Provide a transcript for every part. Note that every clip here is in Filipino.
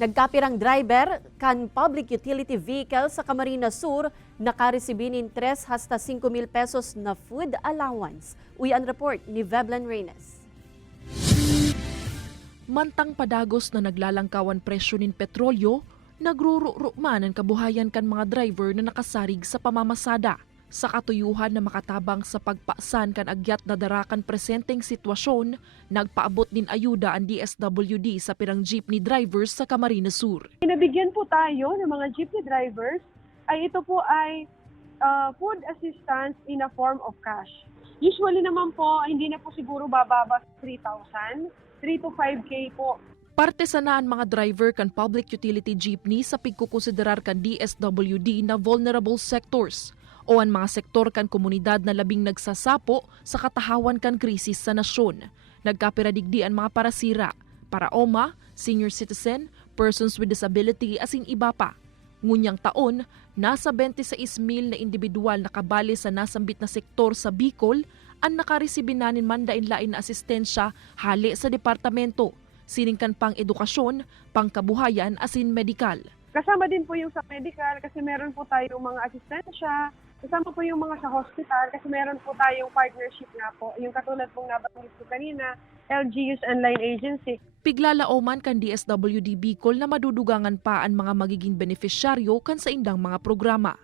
Nagkapirang driver kan public utility vehicle sa Camarines Sur nakaresibin in 3 hasta 5,000 pesos na food allowance. Uyan report ni Veblen Reynes. Mantang padagos na naglalangkawan presyo nin petrolyo, nagrurukman ang kabuhayan kan mga driver na nakasarig sa pamamasada. Sa katuyuhan na makatabang sa pagpaasan kan agyat na darakan presenteng sitwasyon, nagpaabot din ayuda ang DSWD sa pirang jeepney drivers sa Camarines Sur. Pinabigyan po tayo ng mga jeepney drivers ay ito po ay food assistance in a form of cash. Usually naman po, hindi na po siguro bababa sa 3,000, 3 to 5K po. Parte sanaan mga driver kan public utility jeepney sa pigkukonsiderar kan DSWD na vulnerable sectors o ang mga sektor kan komunidad na labing nagsasapo sa katahawan kan krisis sa nasyon. Nagkapiradigdi ang mga parasira, para OMA, senior citizen, persons with disability asin iba pa. Ngunyang taon, nasa 26,000 na individual na kabali sa nasambit na sektor sa Bicol ang nakaresibin nanin mandain-lain na asistensya hali sa departamento, siningkan pang edukasyon, pangkabuhayan asin medikal. Kasama din po yung sa medical kasi meron po tayong mga asistensya, kasama po yung mga sa hospital kasi meron po tayong partnership nga po, yung katulad pong nabanggit ko kanina, LGU's Online Agency. Piglalauman kan DSWD Bicol na madudugangan pa ang mga magiging benefisyaryo kan sa indang mga programa.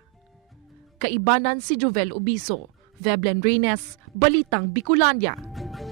Kaibanan si Jovel Ubiso, Veblen Reynes, Balitang Bicolania.